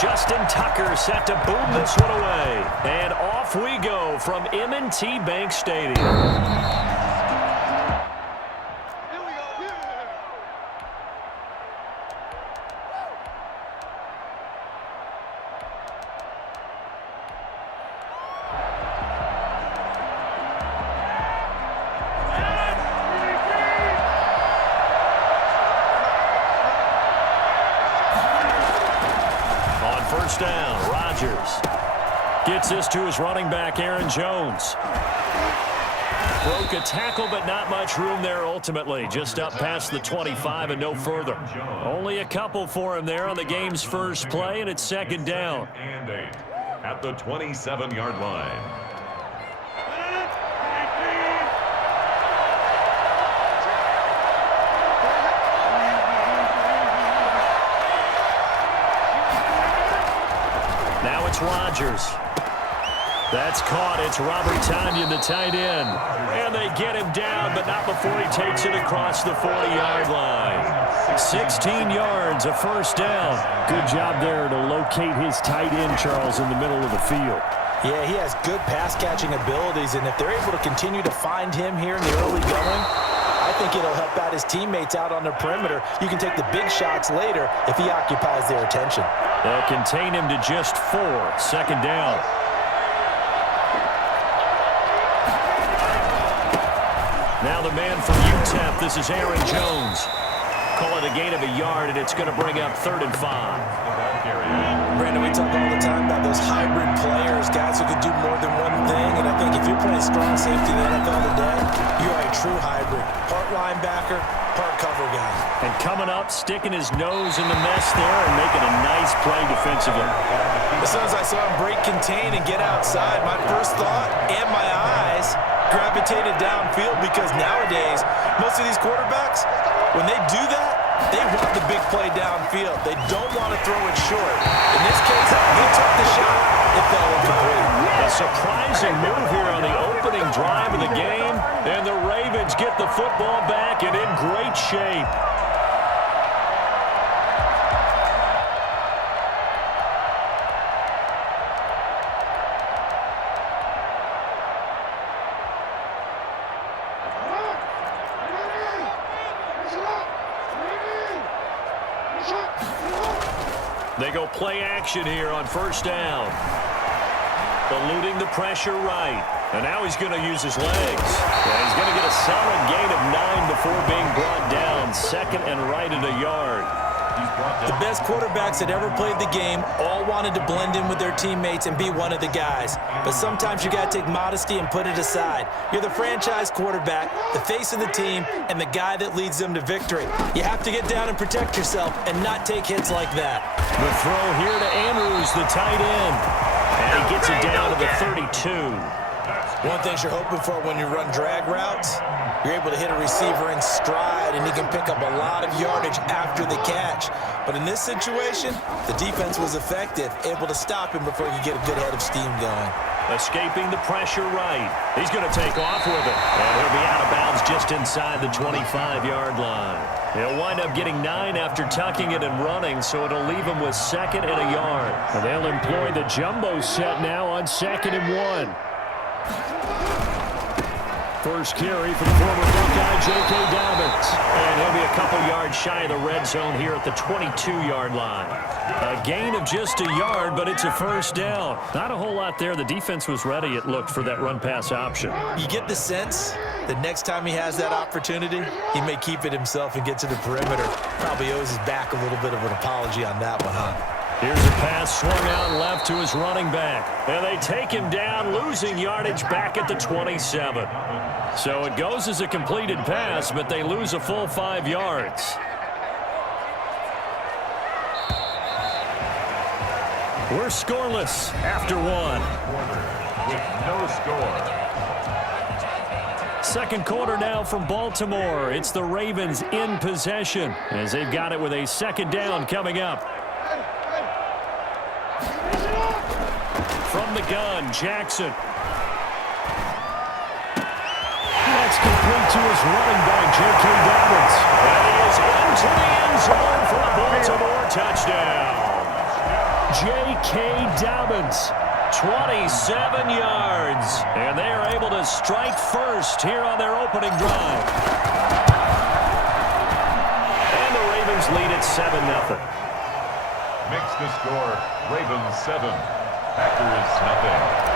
Justin Tucker set to boom this one away. And off we go from M&T Bank Stadium. First down, Rodgers gets this to his running back, Aaron Jones. Broke a tackle, but not much room there ultimately. Just up past the 25 and no further. Only a couple for him there on the game's first play, and it's second down. And 8 at the 27-yard line. Now it's Rodgers. That's caught. It's Robert Tonyan, the tight end. And they get him down, but not before he takes it across the 40-yard line. 16 yards, a first down. Good job there to locate his tight end, Charles, in the middle of the field. Yeah, he has good pass-catching abilities, and if they're able to continue to find him here in the early going, I think it'll help out his teammates out on the perimeter. You can take the big shots later if he occupies their attention. They'll contain him to just 4. Second down. Now the man from UTEP, this is Aaron Jones. Call it a gain of a yard, and it's going to bring up 3rd and 5. Brandon, we talk all the time about those hybrid players, guys who can do more than one thing, and I think if you're playing strong safety in the NFL today, you are a true hybrid. Part linebacker, part cover guy. And coming up, sticking his nose in the mess there and making a nice play defensively. As soon as I saw him break contain and get outside, my first thought and my eyes gravitated downfield, because nowadays, most of these quarterbacks, when they do that, they want the big play downfield. They don't want to throw it short. In this case, he took the shot. It fell incomplete. A surprising move here on the opening drive of the game, and the Ravens get the football back and in great shape. They go play action here on first down. Eluding the pressure right. And now he's going to use his legs. Yeah, he's going to get a solid gain of 9 before being brought down. 2nd and right at a yard. The best quarterbacks that ever played the game all wanted to blend in with their teammates and be one of the guys. But sometimes you got to take modesty and put it aside. You're the franchise quarterback, the face of the team, and the guy that leads them to victory. You have to get down and protect yourself and not take hits like that. The throw here to Andrews, the tight end. And he gets it down to the 32. One thing you're hoping for when you run drag routes, you're able to hit a receiver in stride, and he can pick up a lot of yardage after the catch. But in this situation, the defense was effective, able to stop him before he could get a good head of steam going. Escaping the pressure right. He's going to take off with it. And he'll be out of bounds just inside the 25-yard line. He'll wind up getting 9 after tucking it and running, so it'll leave him with 2nd and a yard. And they'll employ the jumbo set now on 2nd and 1. First carry for the former Buckeye, J.K. Dobbins. And he'll be a couple yards shy of the red zone here at the 22-yard line. A gain of just a yard, but it's a first down. Not a whole lot there. The defense was ready, it looked, for that run-pass option. You get the sense that next time he has that opportunity, he may keep it himself and get to the perimeter. Probably owes his back a little bit of an apology on that one, huh? Here's a pass swung out left to his running back. And they take him down, losing yardage back at the 27. So it goes as a completed pass, but they lose a full 5 yards. We're scoreless after 1. With no score. Second quarter now from Baltimore. It's the Ravens in possession as they've got it with a second down coming up. From the gun, Jackson. That's complete to his running back, J.K. Dobbins. And he is into the end zone for a Baltimore touchdown. J.K. Dobbins. 27 yards. And they are able to strike first here on their opening drive. And the Ravens lead at 7-0. Makes the score Ravens 7, Packers 0.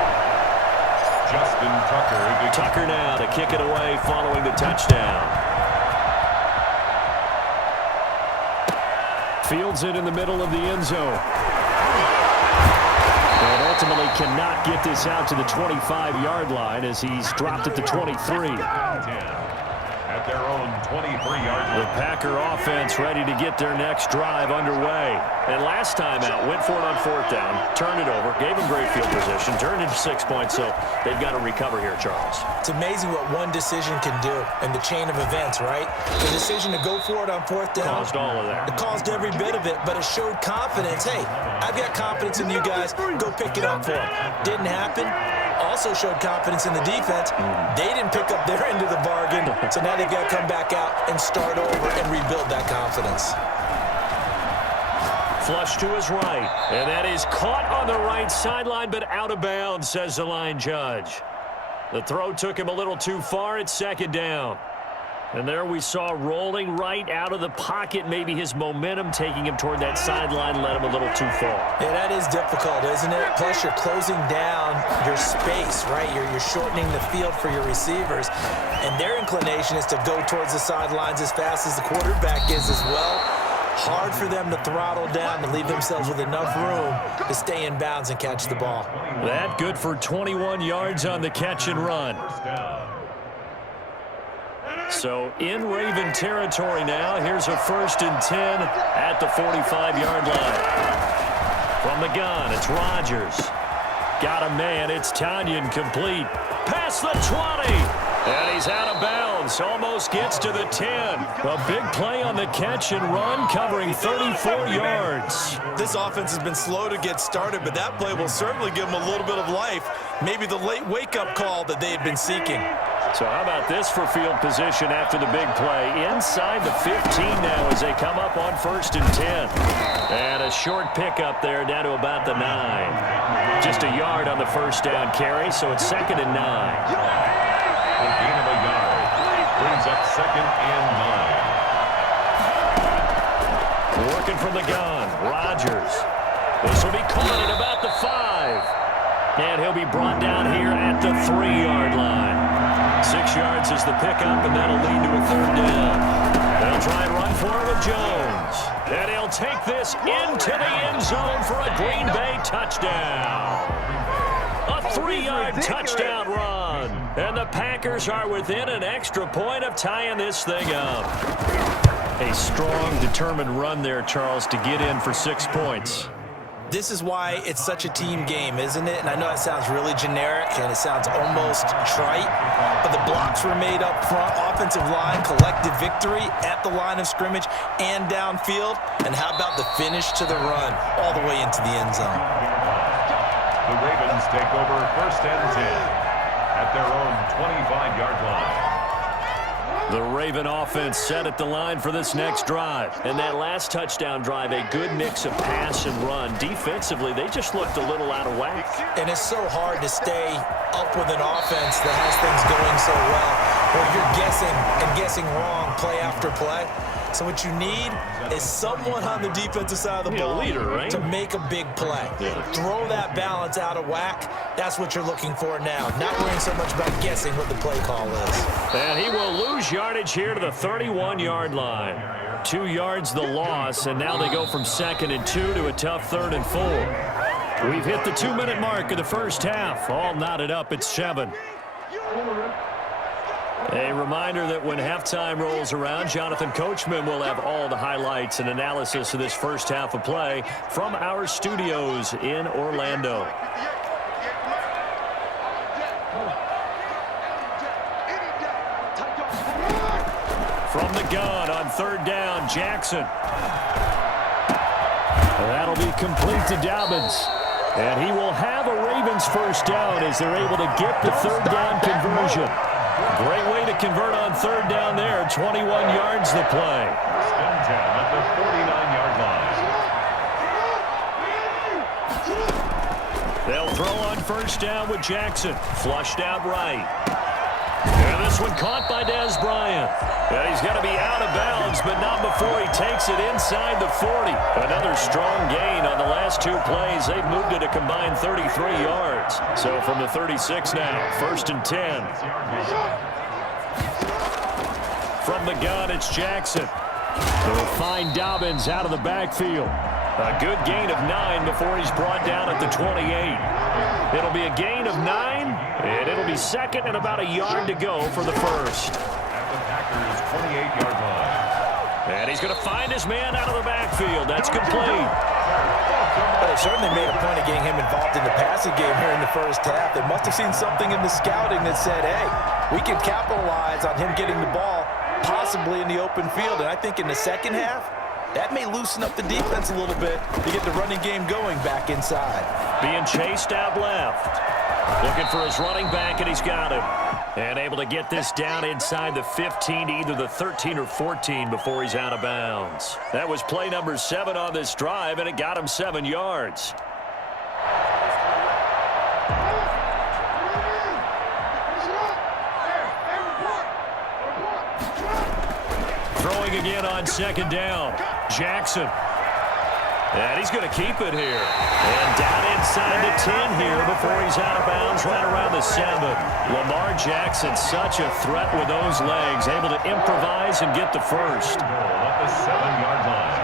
Justin Tucker. Tucker now to kick it away following the touchdown. Fields it in the middle of the end zone. And ultimately cannot get this out to the 25-yard line as he's dropped at the 23. At their own 23-yard line. The Packer offense ready to get their next drive underway. And last time out, went for it on 4th down, turned it over, gave them great field position, turned into 6 points, so they've got to recover here, Charles. It's amazing what one decision can do in the chain of events, right? The decision to go for it on 4th down. Caused all of that. It caused every bit of it, but it showed confidence. Hey, I've got confidence in you guys. Go pick it up for them. Didn't happen. Also showed confidence in the defense. They didn't pick up their end of the bargain, so now they've got to come back out and start over and rebuild that confidence. Flush to his right, and that is caught on the right sideline, but out of bounds, says the line judge. The throw took him a little too far at 2nd down. And there we saw rolling right out of the pocket. Maybe his momentum taking him toward that sideline led him a little too far. Yeah, that is difficult, isn't it? Plus, you're closing down your space, right? You're shortening the field for your receivers. And their inclination is to go towards the sidelines as fast as the quarterback is as well. Hard for them to throttle down to leave themselves with enough room to stay in bounds and catch the ball. That good for 21 yards on the catch and run. So in Raven territory now, here's a 1st and 10 at the 45-yard line. From the gun, it's Rodgers. Got a man, it's Tanyan complete. Past the 20, and he's out of bounds. Almost gets to the 10. A big play on the catch and run, covering 34 yards. This offense has been slow to get started, but that play will certainly give them a little bit of life. Maybe the late wake-up call that they had been seeking. So how about this for field position after the big play? Inside the 15 now as they come up on 1st and 10. And a short pickup there down to about the 9. Just a yard on the 1st down carry, so it's 2nd and 9. A gain of a yard brings up 2nd and 9. Working from the gun, Rodgers. This will be caught at about the 5. And he'll be brought down here at the 3-yard line. 6 yards is the pickup, and that'll lead to a 3rd down. They'll try and run for it with Jones. And he'll take this into the end zone for a Green Bay touchdown. A 3-yard touchdown run. And the Packers are within an extra point of tying this thing up. A strong, determined run there, Charles, to get in for 6 points. This is why it's such a team game, isn't it? And I know it sounds really generic and it sounds almost trite, but the blocks were made up front, offensive line, collective victory at the line of scrimmage and downfield. And how about the finish to the run all the way into the end zone? The Ravens take over 1st and 10 at their own 25-yard line. The Raven offense set at the line for this next drive. And that last touchdown drive, a good mix of pass and run. Defensively, they just looked a little out of whack. And it's so hard to stay up with an offense that has things going so well, where you're guessing and guessing wrong play after play. So what you need is someone on the defensive side of the ball leader, right? to make a big play. Yeah. Throw that balance out of whack. That's what you're looking for now. Not worrying so much about guessing what the play call is. And he will lose yardage here to the 31-yard line. 2 yards the loss, and now they go from 2nd and 2 to a tough 3rd and 4. We've hit the 2-minute mark of the first half. All knotted up at 7. A reminder that when halftime rolls around, Jonathan Coachman will have all the highlights and analysis of this first half of play from our studios in Orlando. From the gun on 3rd down, Jackson. That'll be complete to Dobbins. And he will have a Ravens 1st down as they're able to get the 3rd down conversion. Great way to convert on 3rd down there. 21 yards the play. 1st and 10 at the 49-yard line. They'll throw on first down with Jackson. Flushed out right. And this one caught by Dez Bryant. And he's going to be out of bounds, but not before he takes it inside the 40. Another strong gain on the last two plays. They've moved it a combined 33 yards. So from the 36 now, 1st and 10. From the gun, it's Jackson. They'll find Dobbins out of the backfield. A good gain of 9 before he's brought down at the 28. It'll be a gain of 9, and it'll be second and about a yard to go for the first. At the Packers' 28-yard line. And he's going to find his man out of the backfield. That's complete. Well, they certainly made a point of getting him involved in the passing game here in the first half. They must have seen something in the scouting that said, hey, we can capitalize on him getting the ball possibly in the open field. And I think in the second half, that may loosen up the defense a little bit to get the running game going back inside. Being chased out left. Looking for his running back, and he's got him. And able to get this down inside the 15, either the 13 or 14 before he's out of bounds. That was play number 7 on this drive, and it got him 7 yards. Throwing again on second down. Jackson. And he's going to keep it here. And down inside the 10 here before he's out of bounds right around the 7. Lamar Jackson, such a threat with those legs, able to improvise and get the first. At the 7-yard line.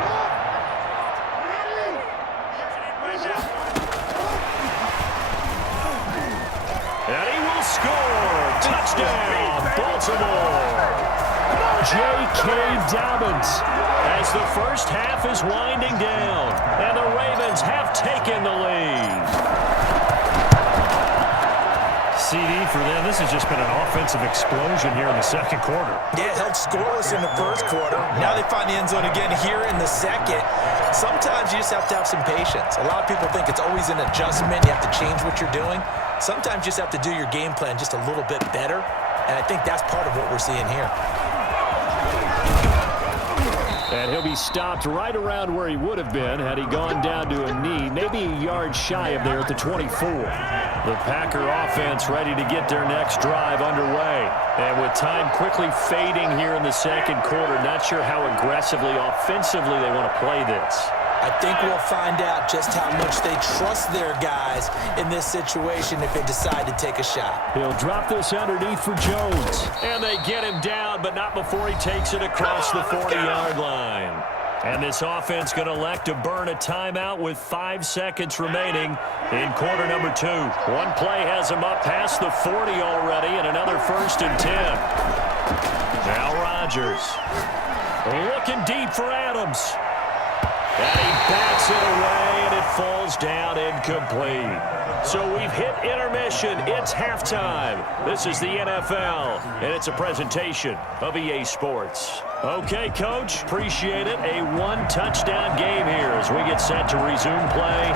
And he will score. Touchdown, Baltimore. J.K. Dobbins as the first half is winding down, and the Ravens have taken the lead. CD for them. This has just been an offensive explosion here in the second quarter. Yeah, held scoreless in the first quarter. Now they find the end zone again here in the second. Sometimes you just have to have some patience. A lot of people think it's always an adjustment. You have to change what you're doing. Sometimes you just have to do your game plan just a little bit better, and I think that's part of what we're seeing here. And he'll be stopped right around where he would have been had he gone down to a knee, maybe a yard shy of there at the 24. The Packer offense ready to get their next drive underway. And with time quickly fading here in the second quarter, not sure how aggressively, offensively they want to play this. I think we'll find out just how much they trust their guys in this situation if they decide to take a shot. He'll drop this underneath for Jones. And they get him down, but not before he takes it across the 40-yard line. And this offense going to elect to burn a timeout with 5 seconds remaining in quarter number 2. One play has him up past the 40 already, and another 1st and 10. Now Rodgers looking deep for Adams. And he backs it away, and it falls down incomplete. So we've hit intermission. It's halftime. This is the NFL, and it's a presentation of EA Sports. Okay, Coach, appreciate it. A 1-touchdown game here as we get set to resume play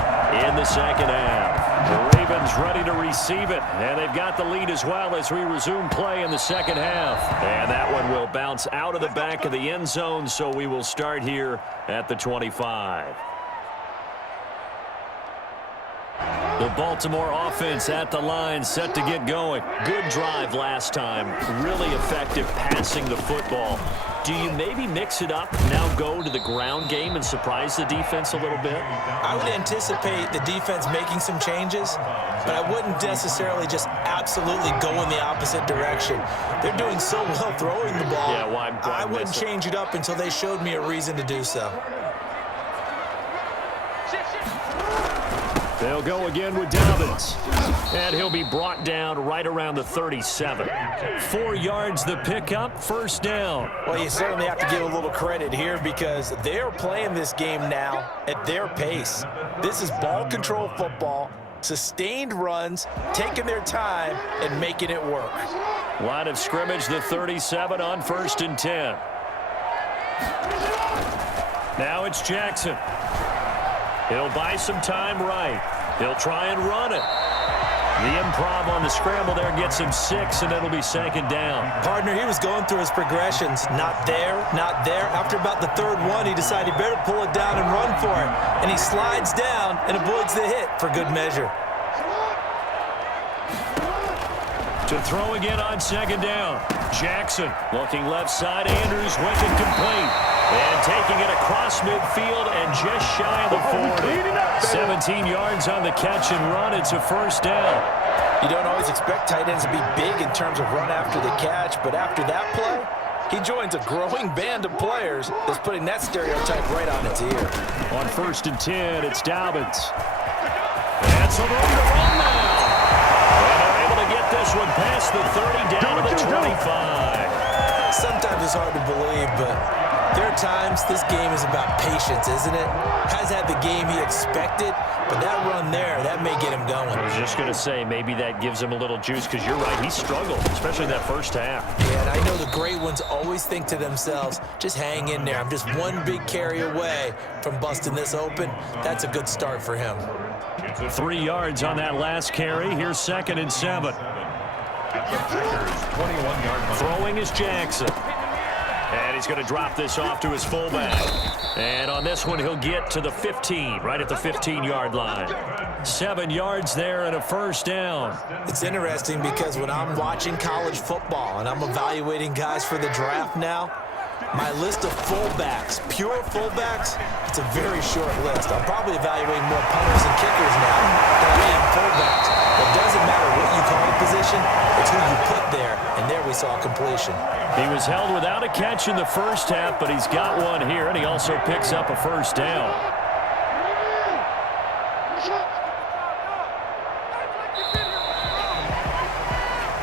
in the second half. The Ravens ready to receive it, and they've got the lead as well as we resume play in the second half. And that one will bounce out of the back of the end zone, so we will start here at the 25. The Baltimore offense at the line, set to get going. Good drive last time. Really effective passing the football. Do you maybe mix it up, now go to the ground game and surprise the defense a little bit? I would anticipate the defense making some changes, but I wouldn't necessarily just absolutely go in the opposite direction. They're doing so well throwing the ball. Yeah, why I wouldn't change it up until they showed me a reason to do so. They'll go again with Dobbins. And he'll be brought down right around the 37. 4 yards the pickup, first down. Well, you certainly have to give a little credit here because they're playing this game now at their pace. This is ball control football, sustained runs, taking their time and making it work. Line of scrimmage, the 37 on 1st and 10. Now it's Jackson. He'll buy some time right. He'll try and run it. The improv on the scramble there gets him 6, and it'll be 2nd down. Partner, he was going through his progressions. Not there, not there. After about the 3rd one, he decided he better pull it down and run for it. And he slides down and avoids the hit for good measure. To throw again on 2nd down. Jackson looking left side. Andrews with it complete. And taking it across midfield and just shy of the 40. 17 yards on the catch and run. It's a 1st down. You don't always expect tight ends to be big in terms of run after the catch, but after that play, he joins a growing band of players that's putting that stereotype right on its ear. On 1st and 10, it's Dobbins. That's a room to run now. And they're able to get this one past the 30 down to the 25. Sometimes it's hard to believe, but there are times this game is about patience, isn't it? Has had the game he expected, but that run there, that may get him going. I was just going to say, maybe that gives him a little juice, because you're right, he struggled, especially in that 1st half. Yeah, and I know the great ones always think to themselves, just hang in there. I'm just one big carry away from busting this open. That's a good start for him. 3 yards on that last carry. Here's 2nd and 7. Throwing is Jackson. And he's going to drop this off to his fullback. And on this one, he'll get to the 15, right at the 15-yard line. 7 yards there and a 1st down. It's interesting because when I'm watching college football and I'm evaluating guys for the draft now, my list of fullbacks, pure fullbacks, it's a very short list. I'm probably evaluating more punters and kickers now than I am fullbacks. It doesn't matter what you call the position, it's who you put there, and there we saw completion. He was held without a catch in the 1st half, but he's got one here, and he also picks up a 1st down.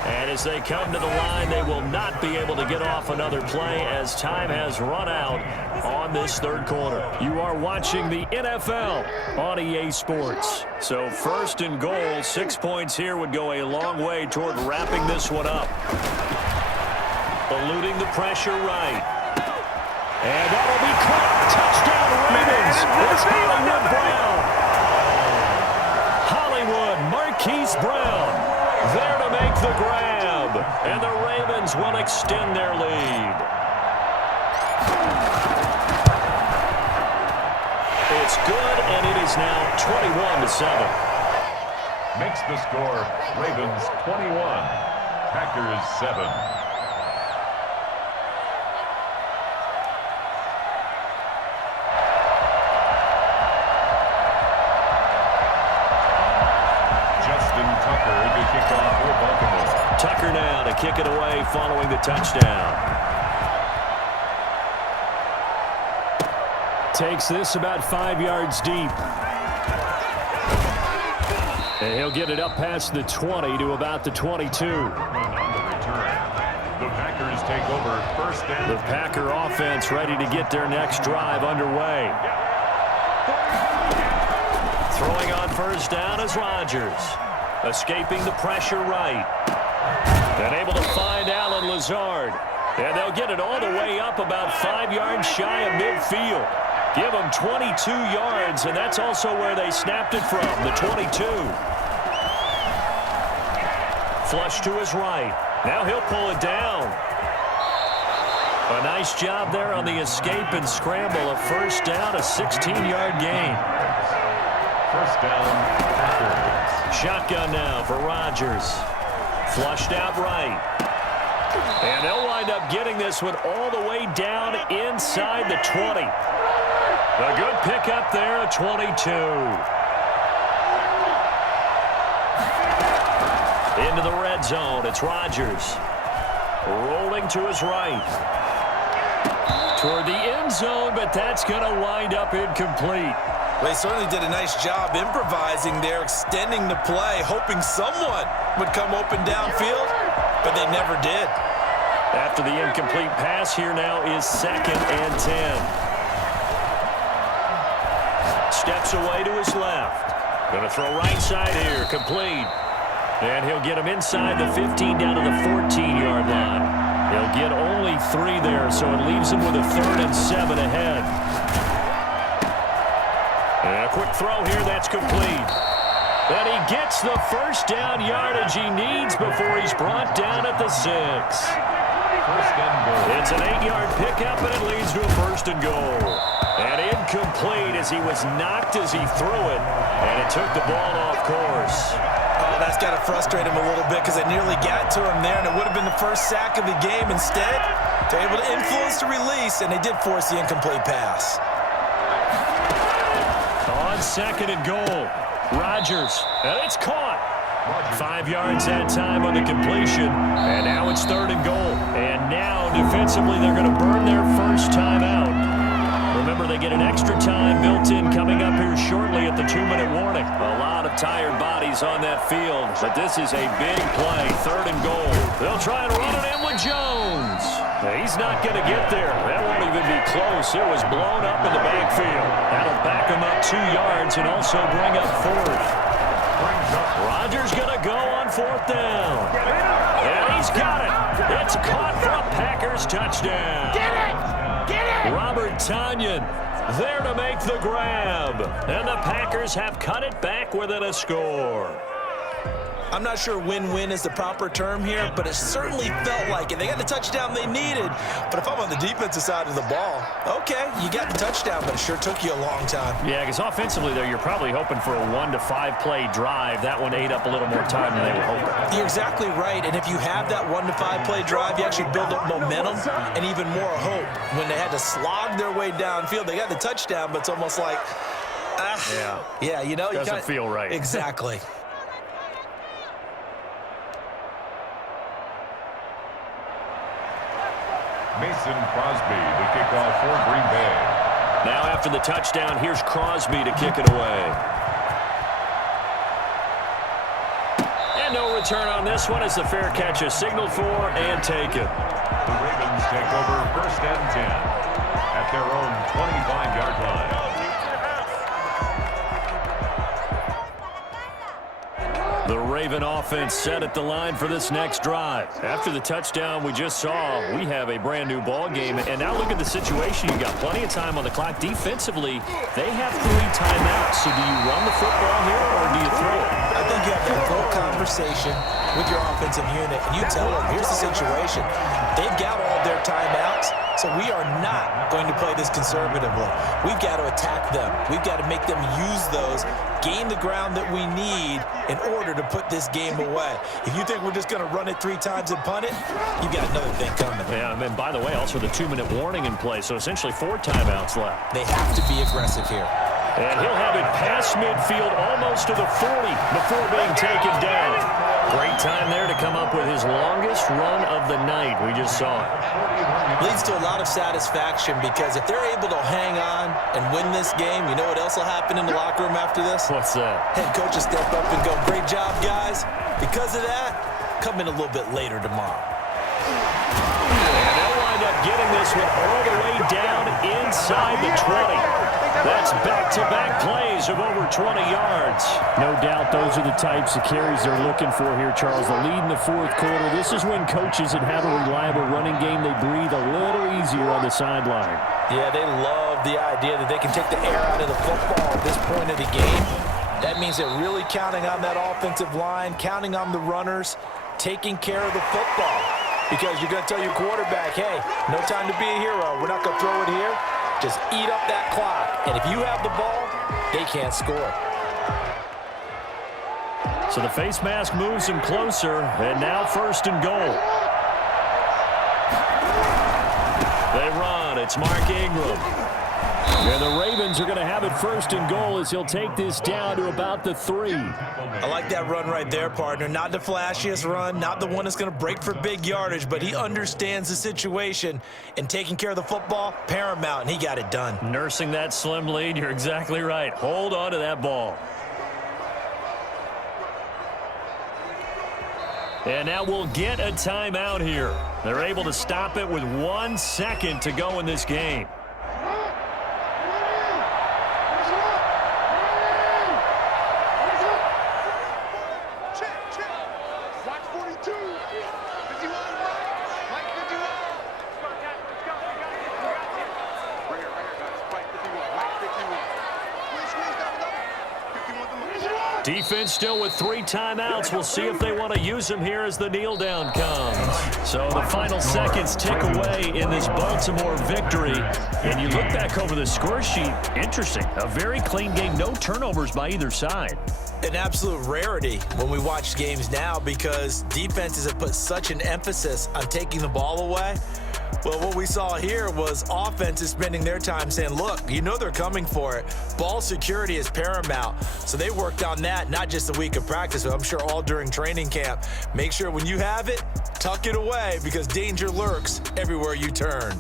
And as they come to the line, they will not be able to get off another play as time has run out on this 3rd quarter. You are watching the NFL on EA Sports. So 1st and goal, 6 points here would go a long way toward wrapping this one up. Eluding the pressure right. And that'll be caught. Touchdown Ravens. It's Hollywood Brown. Hollywood Marquise Brown there to make the grab. And the Ravens will extend their lead. It's good, and it is now 21-7. Makes the score Ravens 21, Packers 7. Tucker now to kick it away following the touchdown. Takes this about 5 yards deep. And he'll get it up past the 20 to about the 22. On the return, the Packers take over 1st down. The Packer offense ready to get their next drive underway. Throwing on 1st down is Rodgers. Escaping the pressure right. And able to find Allen Lazard. And they'll get it all the way up about 5 yards shy of midfield. Give them 22 yards, and that's also where they snapped it from, the 22. Flush to his right. Now he'll pull it down. A nice job there on the escape and scramble. A 1st down, a 16-yard gain. 1st down, Packers. Shotgun now for Rodgers. Flushed out right. And they'll wind up getting this one all the way down inside the 20. A good pickup there at 22. Into the red zone. It's Rodgers. Rolling to his right. Toward the end zone, but that's going to wind up incomplete. They certainly did a nice job improvising there, extending the play, hoping someone would come open downfield, but they never did. After the incomplete pass, here now is 2nd and 10. Steps away to his left. Going to throw right side here, complete. And he'll get him inside the 15 down to the 14-yard line. He'll get only 3 there, so it leaves him with a 3rd and 7 ahead. And a quick throw here, that's complete. And he gets the first down yardage he needs before he's brought down at the 6. First and goal. It's an 8-yard pickup, and it leads to a first and goal. And incomplete as he was knocked as he threw it, and it took the ball off course. Oh, that's got to frustrate him a little bit because they nearly got to him there, and it would have been the first sack of the game. Instead, they're able to influence the release, and they did force the incomplete pass. On second and goal, Rodgers, and it's caught. 5 yards that time on the completion, and now it's third and goal. And now, defensively, they're going to burn their first time out. Remember, they get an extra time built in coming up here shortly at the 2-minute warning. A lot of tired bodies on that field, but this is a big play, third and goal. They'll try and run it in with Jones. He's not going to get there. That won't even be close. It was blown up in the backfield. That'll back him up 2 yards and also bring up fourth. Rodgers going to go on fourth down. And he's got it. It's caught for a Packers touchdown. Get it! Get it! Robert Tonyan there to make the grab. And the Packers have cut it back within a score. I'm not sure win-win is the proper term here, but it certainly felt like it. They got the touchdown they needed, but if I'm on the defensive side of the ball, okay, you got the touchdown, but it sure took you a long time. Yeah, because offensively, there, you're probably hoping for a 1 to 5 play drive. That one ate up a little more time than they were hoping. You're exactly right, and if you have that 1 to 5 play drive, you actually build up momentum and even more hope. When they had to slog their way downfield, they got the touchdown, but it's almost like, yeah, you know, doesn't feel right. Exactly. Mason Crosby, the kickoff for Green Bay. Now after the touchdown, here's Crosby to kick it away. And no return on this one as the fair catch is signaled for and taken. The Ravens take over first and 10 at their own 25-yard line. The Raven offense set at the line for this next drive. After the touchdown we just saw, we have a brand new ball game. And now look at the situation. You got plenty of time on the clock. Defensively, they have 3 timeouts. So do you run the football here or do you throw it? I think you have that full conversation with your offensive unit, and you tell them, here's the situation. They've got all their timeouts, so we are not going to play this conservatively. We've got to attack them. We've got to make them use those, gain the ground that we need in order to put this game away. If you think we're just going to run it 3 times and punt it, you've got another thing coming. Yeah, and then, by the way, also the 2-minute warning in play, so essentially 4 timeouts left. They have to be aggressive here. And he'll have it past midfield almost to the 40 before being taken down. Great time there to come up with his longest run of the night. We just saw it. Leads to a lot of satisfaction because if they're able to hang on and win this game, you know what else will happen in the locker room after this? What's that? Head coach will step up and go, great job, guys. Because of that, come in a little bit later tomorrow. And they'll wind up getting this one all the way down inside the 20. That's back-to-back plays of over 20 yards. No doubt those are the types of carries they're looking for here, Charles. The lead in the fourth quarter. This is when coaches that have a reliable running game, they breathe a little easier on the sideline. Yeah, they love the idea that they can take the air out of the football at this point of the game. That means they're really counting on that offensive line, counting on the runners, taking care of the football. Because you're going to tell your quarterback, hey, no time to be a hero. We're not going to throw it here. Just eat up that clock. And if you have the ball, they can't score. So the face mask moves him closer, and now first and goal. They run. It's Mark Ingram. And the Ravens are going to have it first and goal as he'll take this down to about the 3. I like that run right there, partner. Not the flashiest run, not the one that's going to break for big yardage, but he understands the situation, and taking care of the football, paramount, and he got it done. Nursing that slim lead, you're exactly right. Hold on to that ball. And now we'll get a timeout here. They're able to stop it with 1 second to go in this game. Defense still with 3 timeouts. We'll see if they want to use them here as the kneel down comes. So the final seconds tick away in this Baltimore victory. And you look back over the score sheet, interesting. A very clean game, no turnovers by either side. An absolute rarity when we watch games now because defenses have put such an emphasis on taking the ball away. Well, what we saw here was offenses spending their time saying, look, you know they're coming for it. Ball security is paramount. So they worked on that, not just a week of practice, but I'm sure all during training camp. Make sure when you have it, tuck it away because danger lurks everywhere you turn.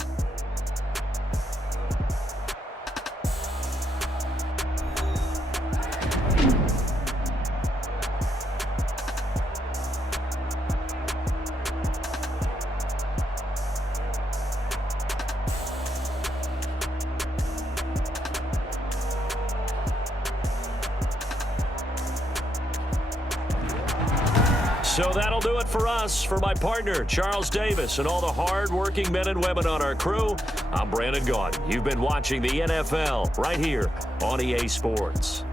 So that'll do it for us. For my partner, Charles Davis, and all the hard-working men and women on our crew, I'm Brandon Gaudin. You've been watching the NFL right here on EA Sports.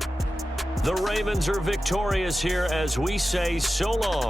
The Ravens are victorious here as we say so long.